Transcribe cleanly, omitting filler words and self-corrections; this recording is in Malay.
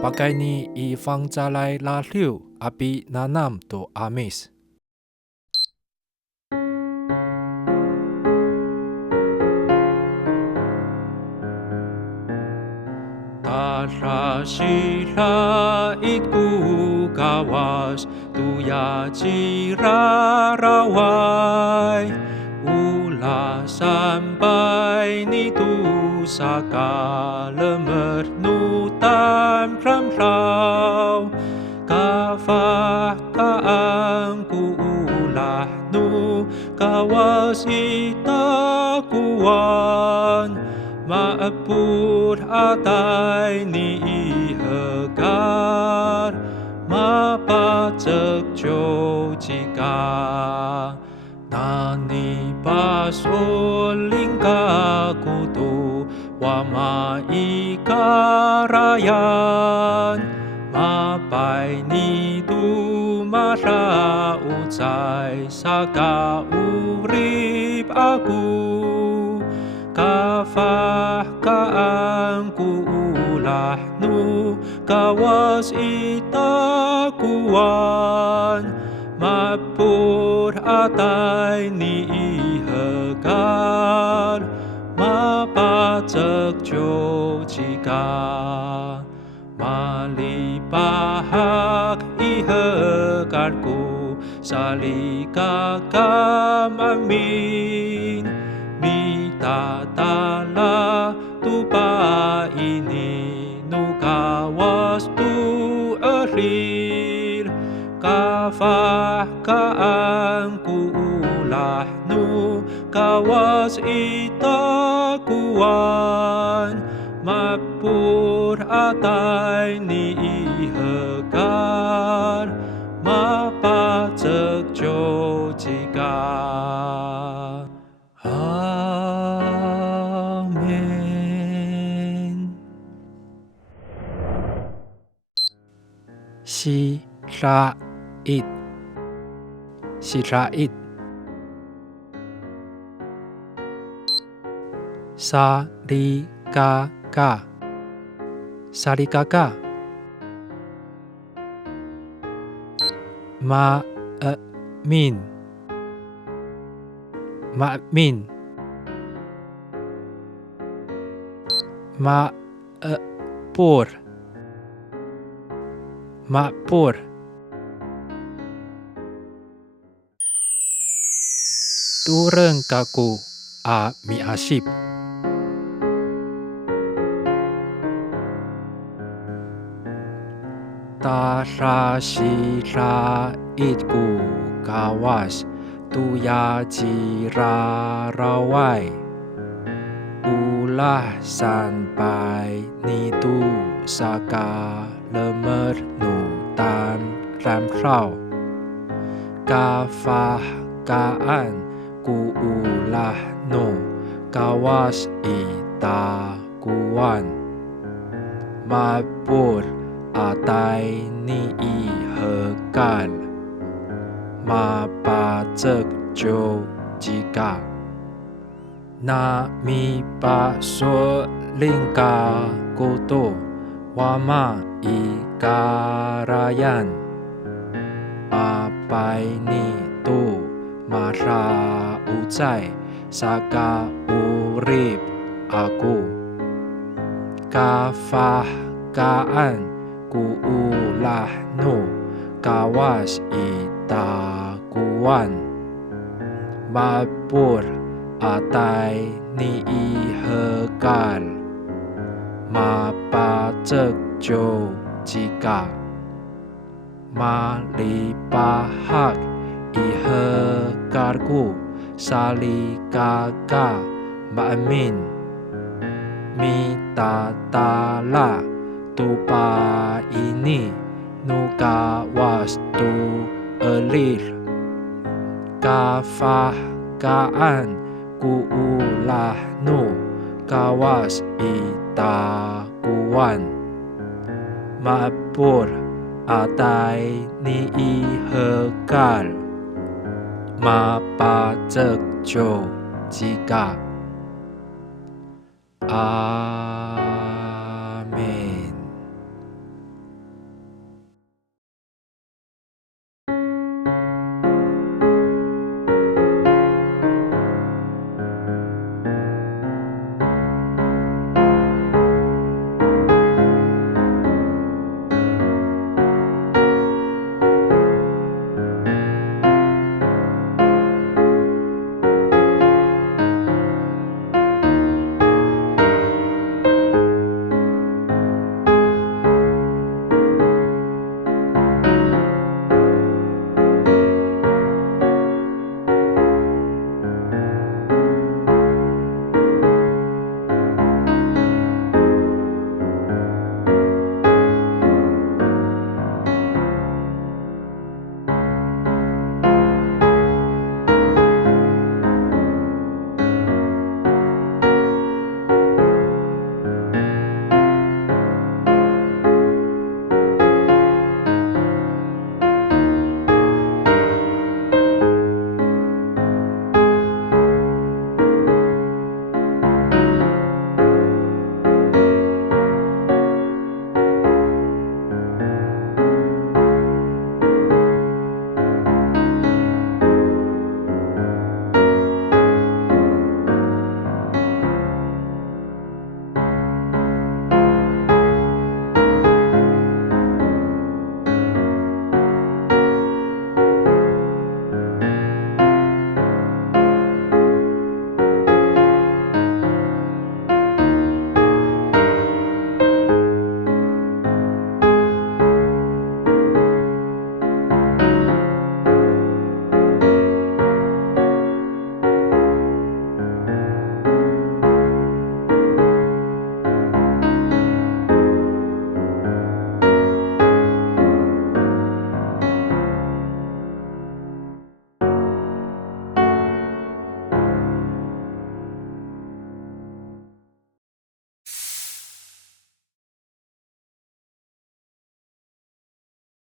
pakai ni I fang jalai la liu api nanam to amis. Tara sila iku gawas tuya jira rawai ula sampai ni tu saka lemer nutam ramrau kafah kaangku ulah nu kawas itakuan maapur atay ni ihagar mapacek jo jika nani pasuling kakutu wama ikarayan mapai ni dumara ucay saka urip aku kafah kaangku ulah nu kawas itakuan mapur atay ni ihagar mapacek jo jika malipahak ihagarku salikakam amin mitatala tupa ini nukawas tu eril kafah kaangku ulah nu kawas itakuan mapur atay ni ihagar mapacek jo jika. Amen. Sirait. Sirait. Sarikaka. Sarikaka. Ma'min. Ma'min. Ma'pur. Ma'pur. Tureng kaku a miasip. Tara silaitku kawas tuya jira rawai ulah sampai nitu saka lemer nutan ramrau kafah kaan ku ulah no kawas itakuan mapur atay ni ihagal mapacek jo jika na mi pasuling kakuto wama ikarayan apay ni tu mara ucay saka urip aku kafah kaan ku ulah no kawas itakuan mapur atay ni ihagal mapacek jo jika malipahak ihagarku salikaka ma'min mitatala tupa ini nukawas tu elir kafah kaan ku ulah nu kawas itakuan mapur atay ni ihagal mapacek jo jika.